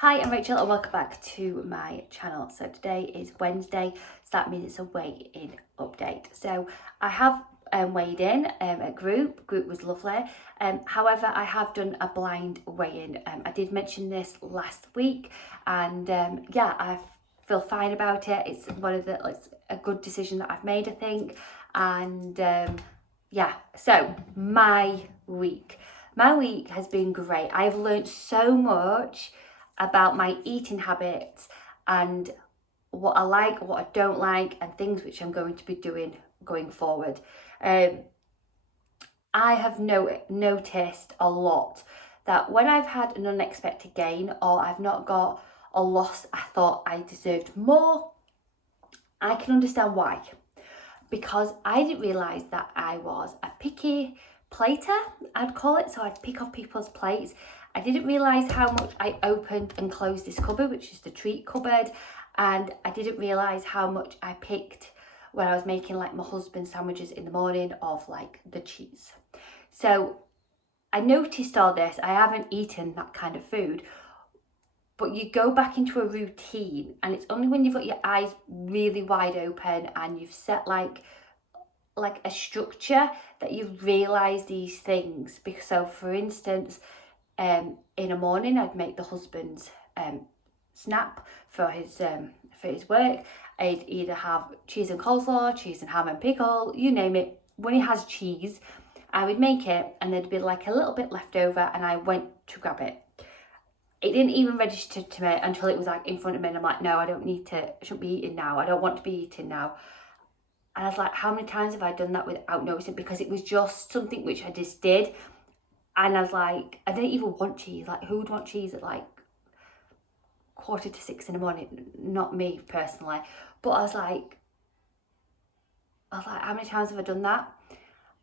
Hi, I'm Rachel and welcome back to my channel. So today is Wednesday, so that means it's a weigh-in update. So I have weighed in at group was lovely. However, I have done a blind weigh-in. I did mention this last week and yeah, I feel fine about it. It's a good decision that I've made, I think. And yeah, so my week has been great. I've learned so much about my eating habits and what I like, what I don't like, and things which I'm going to be doing going forward. I have noticed a lot that when I've had an unexpected gain or I've not got a loss I thought I deserved more, I can understand why. Because I didn't realise that I was a picky plater, I'd call it. So I'd pick off people's plates. I didn't realise how much I opened and closed this cupboard, which is the treat cupboard. And I didn't realise how much I picked when I was making like my husband's sandwiches in the morning of like the cheese. So I noticed all this. I haven't eaten that kind of food. But you go back into a routine, and it's only when you've got your eyes really wide open and you've set like a structure that you realise these things. Because so for instance, in the morning I'd make the husband's snap for his work. I'd either have cheese and coleslaw, cheese and ham and pickle, you name it. When he has cheese, I would make it and there'd be like a little bit left over and I went to grab it. It didn't even register to me until it was like in front of me and I'm like, no, I shouldn't be eating now. I don't want to be eating now. And I was like, how many times have I done that without noticing? Because it was just something which I just did. And I was like, I didn't even want cheese. Like, who would want cheese at like 5:45 in the morning? Not me personally. But I was like, how many times have I done that?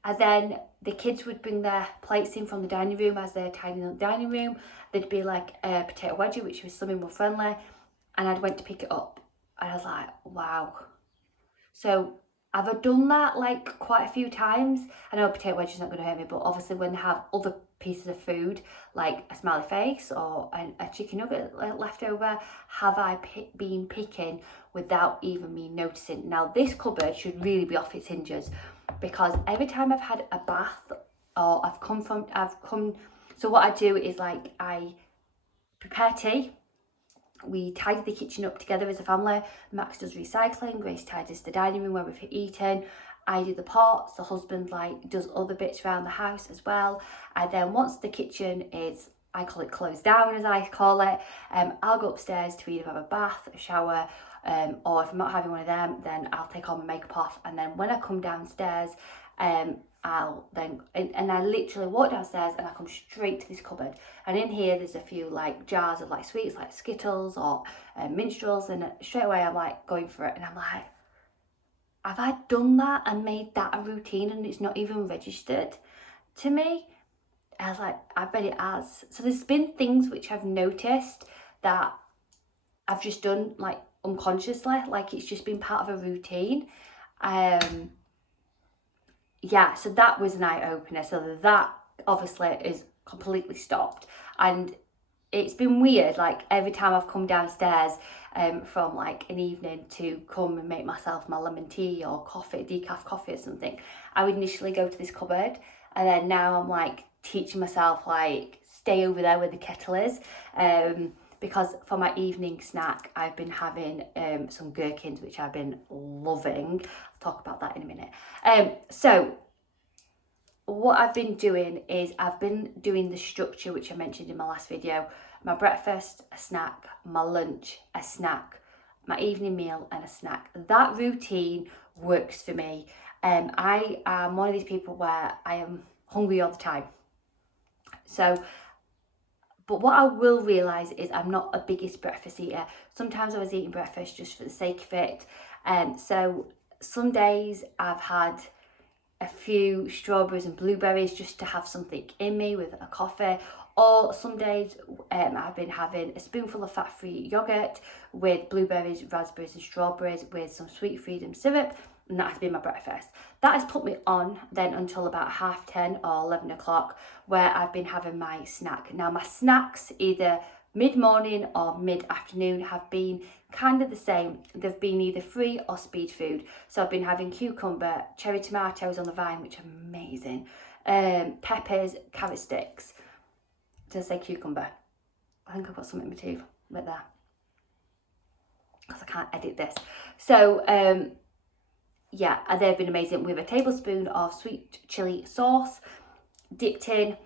And then the kids would bring their plates in from the dining room as they're tidying up the dining room. There'd be like a potato wedgie, which was something more friendly. And I'd went to pick it up. And I was like, wow. So have I done that like quite a few times? I know a potato wedge is not going to hurt me, but obviously when they have other pieces of food, like a smiley face or a chicken nugget left over, have I been picking without even me noticing? Now this cupboard should really be off its hinges, because every time I've had a bath or so what I do is like I prepare tea. We tidy the kitchen up together as a family. Max does recycling, Grace tidies the dining room where we've eaten. I do the pots, the husband like does other bits around the house as well. And then once the kitchen is, I call it closed down as I call it, I'll go upstairs to either have a bath, a shower, or if I'm not having one of them, then I'll take all my makeup off. And then when I come downstairs, I'll then, and I literally walk downstairs and I come straight to this cupboard. And in here, there's a few like jars of like sweets, like Skittles or minstrels. And straight away, I'm like going for it. And I'm like, have I done that and made that a routine and it's not even registered to me? I was like, I bet it has. So there's been things which I've noticed that I've just done like unconsciously, like it's just been part of a routine. Yeah, so that was an eye-opener. So that obviously is completely stopped. And it's been weird, like every time I've come downstairs from like an evening to come and make myself my lemon tea or coffee, decaf coffee or something, I would initially go to this cupboard. And then now I'm like teaching myself like stay over there where the kettle is. Because for my evening snack, I've been having some gherkins, which I've been loving. I'll talk about that in a minute. So what I've been doing is I've been doing the structure, which I mentioned in my last video. My breakfast, a snack, my lunch, a snack, my evening meal and a snack. That routine works for me. I am one of these people where I am hungry all the time. So, but what I will realise is I'm not a biggest breakfast eater. Sometimes I was eating breakfast just for the sake of it. So some days I've had a few strawberries and blueberries just to have something in me with a coffee. Or some days I've been having a spoonful of fat-free yogurt with blueberries, raspberries and strawberries with some sweet freedom syrup. And that has been my breakfast. That has put me on then until about 10:30 or 11 o'clock, where I've been having my snack. Now my snacks either mid-morning or mid-afternoon have been kind of the same. They've been either free or speed food. So I've been having cucumber, cherry tomatoes on the vine, which are amazing, peppers, carrot sticks. Did I say cucumber? I think I've got something in my teeth right there, because I can't edit this. So yeah, they've been amazing, with a tablespoon of sweet chili sauce dipped in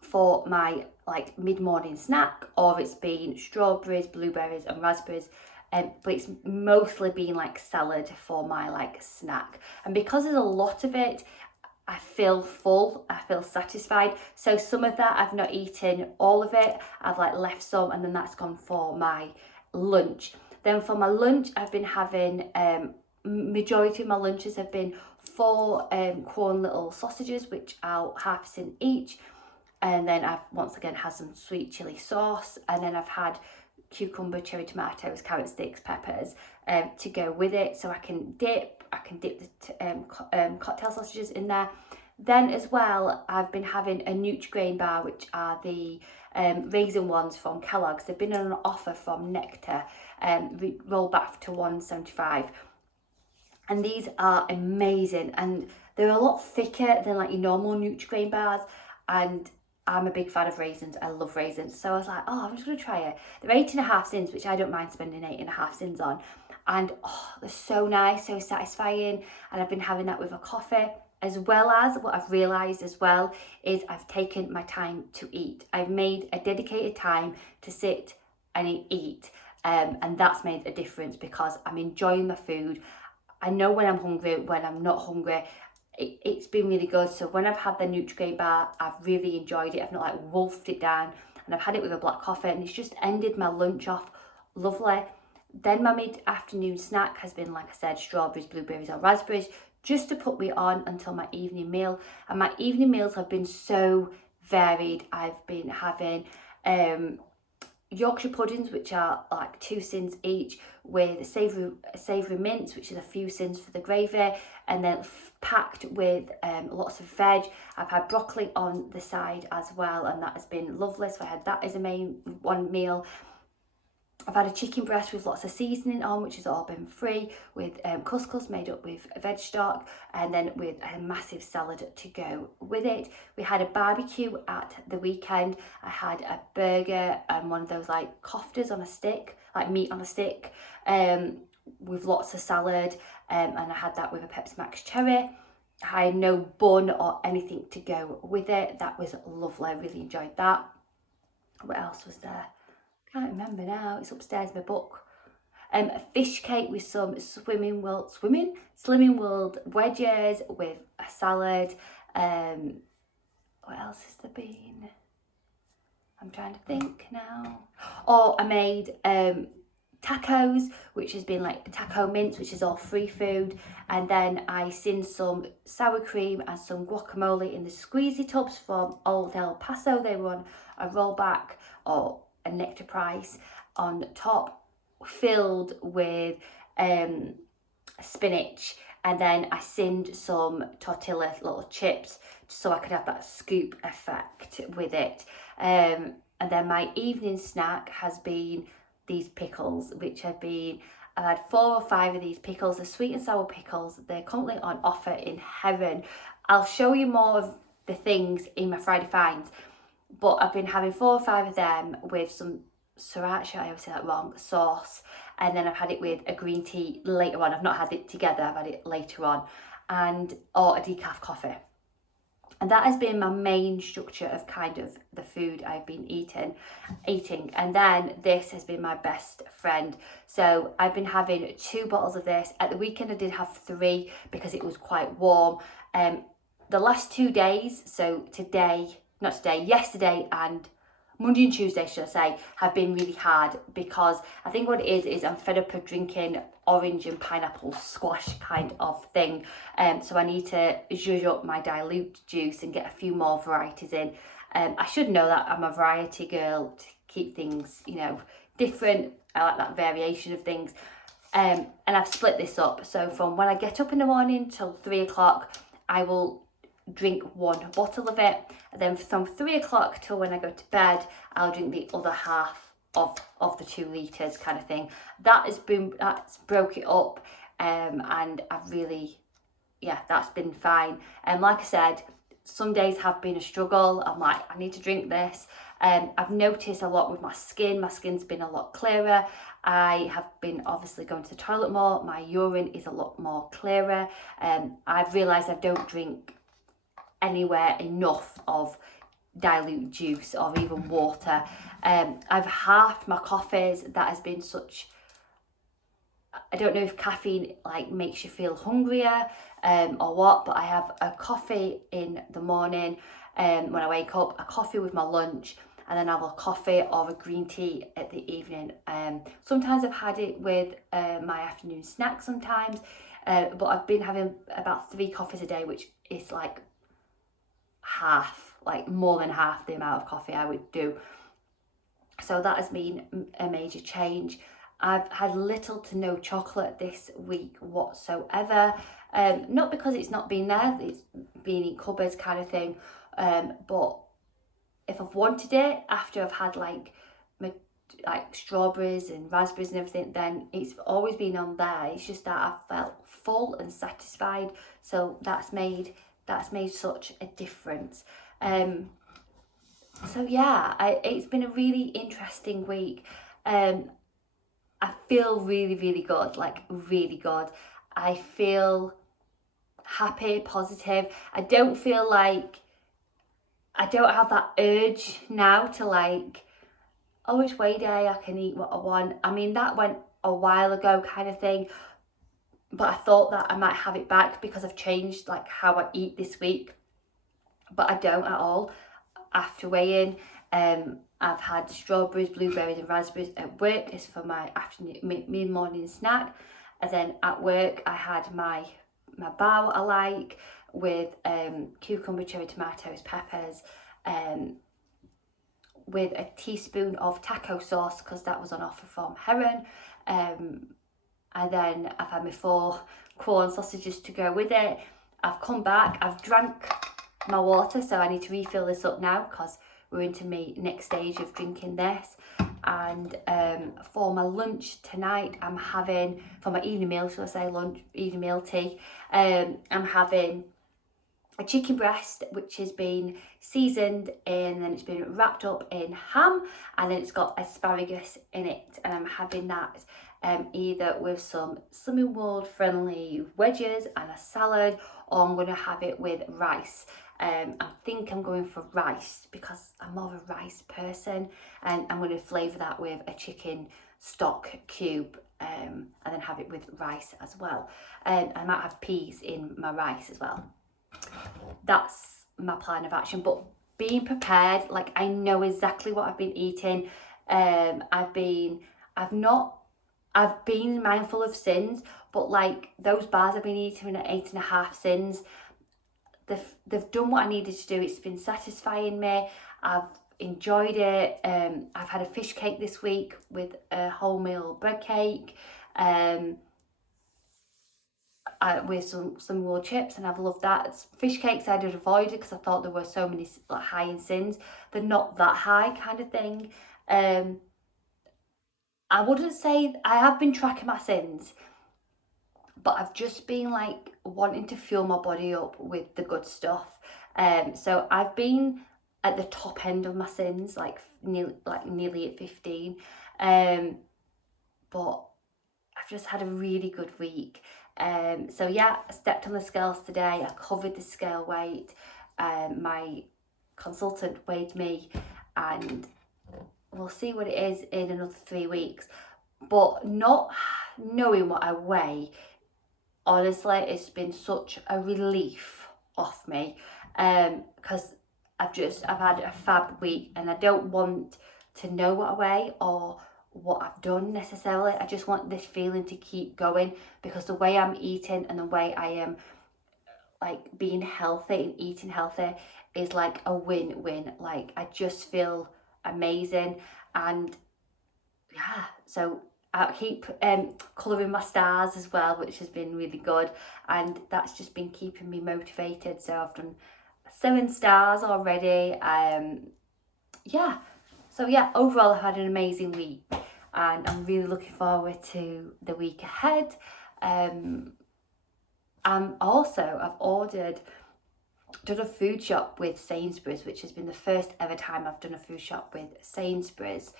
for my like mid-morning snack, or it's been strawberries, blueberries and raspberries, but it's mostly been like salad for my like snack. And because there's a lot of it, I feel full, I feel satisfied. So some of that I've not eaten all of it, I've like left some, and then that's gone for my lunch. Then for my lunch, I've been having majority of my lunches have been 4 corn little sausages, which I'll half in each, and then I've once again had some sweet chili sauce, and then I've had cucumber, cherry tomatoes, carrot sticks, peppers to go with it, so I can dip the cocktail sausages in there. Then as well, I've been having a Nutri-Grain bar, which are the raisin ones from Kellogg's. They've been on an offer from Nectar, rolled back to $1.75. And these are amazing, and they're a lot thicker than like your normal Nutri-Grain bars, and I'm a big fan of raisins. I love raisins. So I was like, oh, I'm just going to try it. They're 8.5 cents, which I don't mind spending 8.5 cents on. And oh, they're so nice, so satisfying. And I've been having that with a coffee, as well as what I've realised as well is I've taken my time to eat. I've made a dedicated time to sit and eat. And that's made a difference, because I'm enjoying my food. I know when I'm hungry, when I'm not hungry. It's been really good. So when I've had the Nutri-Grain bar, I've really enjoyed it. I've not like wolfed it down, and I've had it with a black coffee, and it's just ended my lunch off lovely. Then my mid-afternoon snack has been, like I said, strawberries, blueberries or raspberries, just to put me on until my evening meal. And my evening meals have been so varied. I've been having Yorkshire puddings, which are like 2 cents each, with savoury mince, which is a few cents for the gravy, and then packed with lots of veg. I've had broccoli on the side as well, and that has been lovely. So I had that as a main one meal. I've had a chicken breast with lots of seasoning on, which has all been free, with couscous made up with veg stock, and then with a massive salad to go with it. We had a barbecue at the weekend. I had a burger and one of those like koftas on a stick, like meat on a stick, with lots of salad, and I had that with a Pepsi Max cherry. I had no bun or anything to go with it. That was lovely. I really enjoyed that. What else was there? Can't remember now. It's upstairs in my book. A fish cake with some Slimming World wedges with a salad. What else has there been? I'm trying to think now. Oh, I made tacos, which has been like taco mince, which is all free food. And then I sinned some sour cream and some guacamole in the squeezy tubs from Old El Paso. They were on a rollback or a Nectar price on top, filled with spinach, and then I sinned some tortilla little chips so I could have that scoop effect with it. And then my evening snack has been these pickles, which have been, I've had 4 or 5 of these pickles. They're sweet and sour pickles. They're currently on offer in Heron. I'll show you more of the things in my Friday finds, but I've been having 4 or 5 of them with some sriracha, I always say that wrong, sauce, and then I've had it with a green tea later on. I've not had it together, I've had it later on, or a decaf coffee. And that has been my main structure of kind of the food I've been eating. And then this has been my best friend. So I've been having 2 bottles of this. At the weekend I did have 3 because it was quite warm. The last 2 days, so yesterday and Monday and Tuesday, should I say, have been really hard, because I think what it is I'm fed up of drinking orange and pineapple squash kind of thing. So I need to zhuzh up my dilute juice and get a few more varieties in. I should know that I'm a variety girl, to keep things, you know, different. I like that variation of things. And I've split this up. So from when I get up in the morning till 3 o'clock, I will drink one bottle of it, and then from 3 o'clock till when I go to bed, I'll drink the other half of the 2 litres kind of thing. That's broke it up, and I've really, yeah, that's been fine. And like I said, some days have been a struggle. I'm like, I need to drink this. I've noticed a lot with my skin. My skin's been a lot clearer. I have been obviously going to the toilet more. My urine is a lot more clearer. I've realised I don't drink anywhere enough of dilute juice or even water. I've halved my coffees. That has been such, I don't know if caffeine like makes you feel hungrier or what, but I have a coffee in the morning when I wake up, a coffee with my lunch, and then I have a coffee or a green tea at the evening. Sometimes I've had it with my afternoon snack sometimes, but I've been having about 3 coffees a day, which is like half, like more than half the amount of coffee I would do. So that has been a major change. I've had little to no chocolate this week whatsoever. Not because it's not been there, it's been in cupboards kind of thing. But if I've wanted it after I've had like strawberries and raspberries and everything, then it's always been on there. It's just that I've felt full and satisfied. So that's made such a difference. So yeah, it's been a really interesting week. I feel really, really good, like really good. I feel happy, positive. I don't feel like, I don't have that urge now to like, oh, it's weigh day, I can eat what I want. I mean, that went a while ago kind of thing, but I thought that I might have it back because I've changed like how I eat this week, but I don't at all. After weighing, I've had strawberries, blueberries and raspberries at work. It's for my afternoon, mid-morning snack. And then at work, I had my bao I like with cucumber, cherry tomatoes, peppers, with a teaspoon of taco sauce because that was on offer from Heron. And then I've had my 4 corn sausages to go with it. I've come back, I've drank my water, so I need to refill this up now because we're into my next stage of drinking this. And for my lunch tonight, I'm having, for my evening meal, so I say lunch, evening meal tea, I'm having a chicken breast which has been seasoned and then it's been wrapped up in ham, and then it's got asparagus in it, and I'm having that either with some Slimming World friendly wedges and a salad, or I'm going to have it with rice. I think I'm going for rice because I'm more of a rice person, and I'm going to flavour that with a chicken stock cube and then have it with rice as well. And I might have peas in my rice as well. That's my plan of action, but being prepared, like I know exactly what I've been eating. I've been mindful of sins, but like those bars I've been eating at 8.5 sins, they've done what I needed to do. It's been satisfying me. I've enjoyed it. I've had a fish cake this week with a wholemeal bread cake, with some raw chips, and I've loved that. Fish cakes I did avoid it because I thought there were so many like high in sins. They're not that high kind of thing. I wouldn't say I have been tracking my sins, but I've just been like wanting to fuel my body up with the good stuff. So I've been at the top end of my sins, like nearly at 15. But I've just had a really good week. So yeah, I stepped on the scales today. I covered the scale weight. My consultant weighed me, and we'll see what it is in another 3 weeks. But not knowing what I weigh, honestly, it's been such a relief off me, because I've had a fab week, and I don't want to know what I weigh or what I've done necessarily. I just want this feeling to keep going, because the way I'm eating and the way I am like being healthy and eating healthy is like a win-win. Like I just feel amazing, and yeah, so I keep colouring my stars as well, which has been really good, and that's just been keeping me motivated. So I've done 7 stars already. Yeah, so yeah, overall I've had an amazing week and I'm really looking forward to the week ahead. And also I've done a food shop with Sainsbury's, which has been the first ever time I've done a food shop with Sainsbury's.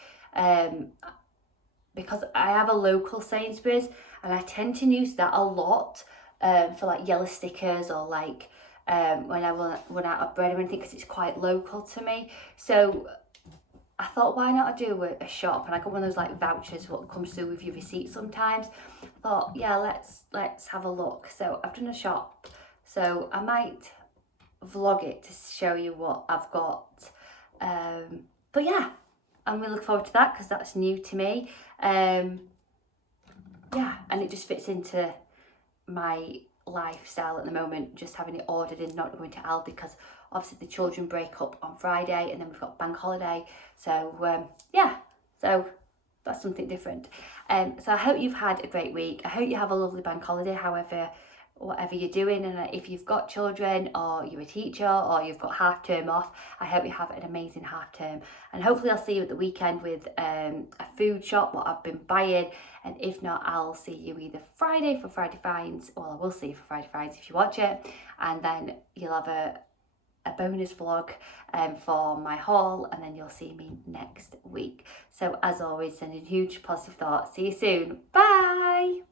Because I have a local Sainsbury's and I tend to use that a lot for like yellow stickers or like when I run out of bread or anything, because it's quite local to me. So I thought, why not do a shop? And I got one of those like vouchers what comes through with your receipt sometimes. I thought, yeah, let's have a look. So I've done a shop, so I might vlog it to show you what I've got. But yeah, I'm really looking forward to that because that's new to me. Yeah, and it just fits into my lifestyle at the moment, just having it ordered and not going to Aldi, because obviously the children break up on Friday and then we've got bank holiday. So yeah, so that's something different. So I hope you've had a great week. I hope you have a lovely bank holiday, whatever you're doing. And if you've got children or you're a teacher or you've got half term off, I hope you have an amazing half term. And hopefully I'll see you at the weekend with a food shop, what I've been buying. And if not, I'll see you either Friday for Friday Finds. Well, I will see you for Friday Finds if you watch it. And then you'll have a bonus vlog for my haul, and then you'll see me next week. So as always, sending huge positive thoughts. See you soon. Bye.